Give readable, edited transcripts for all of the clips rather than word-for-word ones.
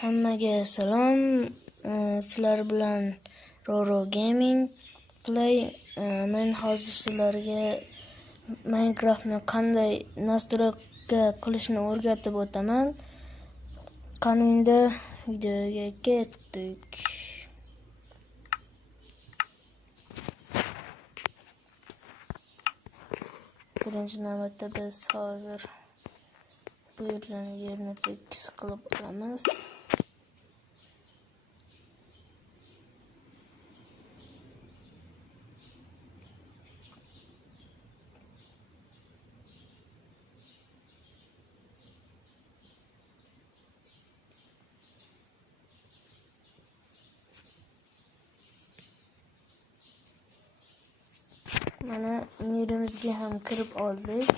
Hammaga salom. Sizlar bilan Roro Gaming Play. Men hozir sizlarga Minecraftni qanday nastroyka qilishni o'rgatib o'taman. Qaningda videoga ketdik. Birinchi navbatda biz hozir bu yerdan yerni tekis qilib olamiz. Mana yerimizga ham kirib oldik.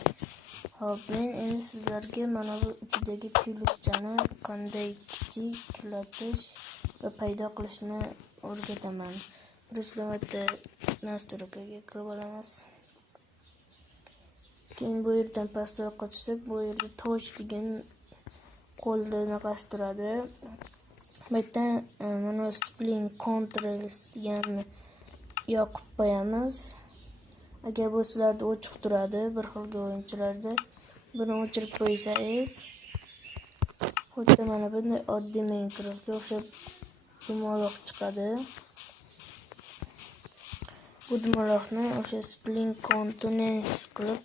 Hop, men endi sizlarga mana bu ichidagi plyuschani qanday kichiklatish va paydo qilishni o'rgataman. Birinchi navbatda nastroykaga kirib olamiz. Keyin bu yerdan pastroqqa tushsak, bu yerda touch degan qo'lda naqash turadi. Bu yerdan mana split controls deganni yoqib qo'yamiz. Agar bu sizlarda ochiq turadi, bir xilga o'yinchilarda buni o'chirib qo'ysangiz, xuddi mana bunday oddiy Minecraftga o'xshab dumaloq chiqadi. Bu dumaloqni o'sha split controls qilib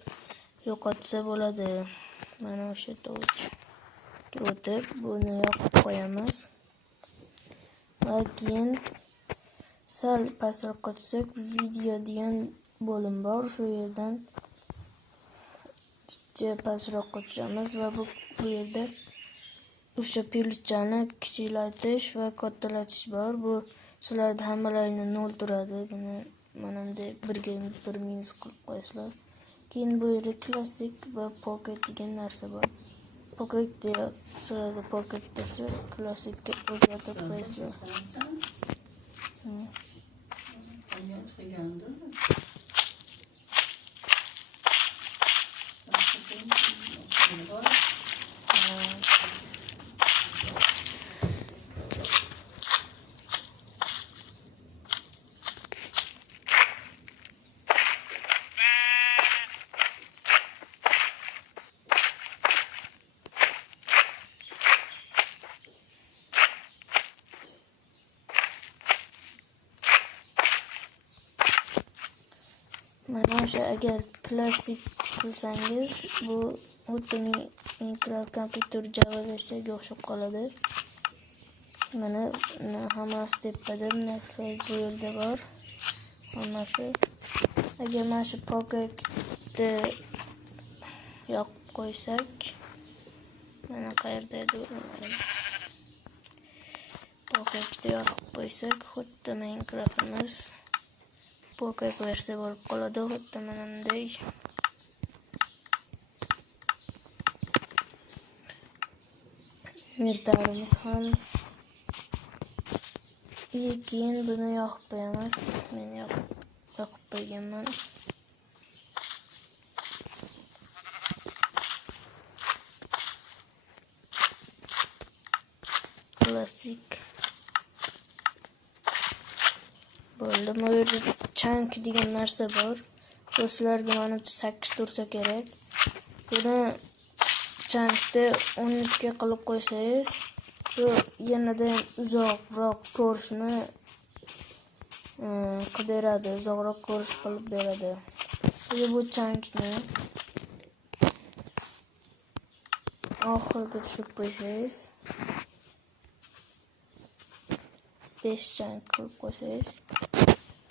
yo'qotsa bo'ladi. Mana o'sha touchga o'tib buni yoqib qo'yamiz. Va keyin sal pastroqqa tushsak, video degan bo'lim bor. Shu yerdan pastroqqa tushamiz va bu yerda o'sha plyuschani kichiklatish va kattalatish bor. Bu sizlarda hammalarini 0 turadi. Buni mana bunday birga bir minus qilib qo'yasizlar. Keyin bu yerda klassik va pocket degan narsa bor. Pocket deya sizlarda pocket desa, klassikka o'zgartirib qo'yasizlar. Mana o'sha agar klassik qilsangiz, bu xuddi Minecraft kompyuter Java versiyasiga o'xshab qoladi. Mana hammasi tepada, narsa bu yerda bor. Hammasi. Agar mana shu pocketni yoqib qo'ysak, mana qayerda edi? Pocketni yoqib qo'ysak, xuddi Minecraftimiz pocket versiya bo'lib qoladi. Xuddi mana bunday. Mirtarimiz ham. Keyin buni yoqib qo'yamiz. Men yoqib qo'yganman. Plastik bo'ldi. Bu yerda chunk degan narsa bor. Bu sizlarda mana 8 tursa kerak. Buni chunkni 13 ga qilib qo'ysangiz, bu yanada uzoqroq ko'rishni qilib beradi, uzoqroq ko'rish qilib beradi. Bu chunkni oxiriga tushib qo'ysangiz, 5 chunk qilib qo'ysangiz,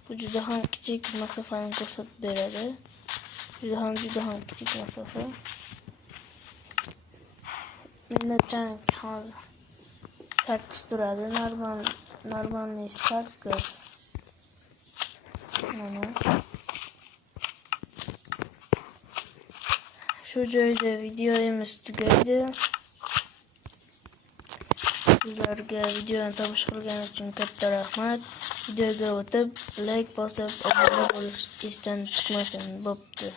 bu juda ham kichik masofani ko'rsatib beradi. Juda ham kichik masofa. Menda chunk hozir 8 turadi, normalniy 8. Mana shu joyda videomiz tugaydi. Sizlarga videoni tomosha qilganingiz uchun katta rahmat. Videoga o'tib like bosib, obuna bo'lish esdan chiqmasin. Bo'pti.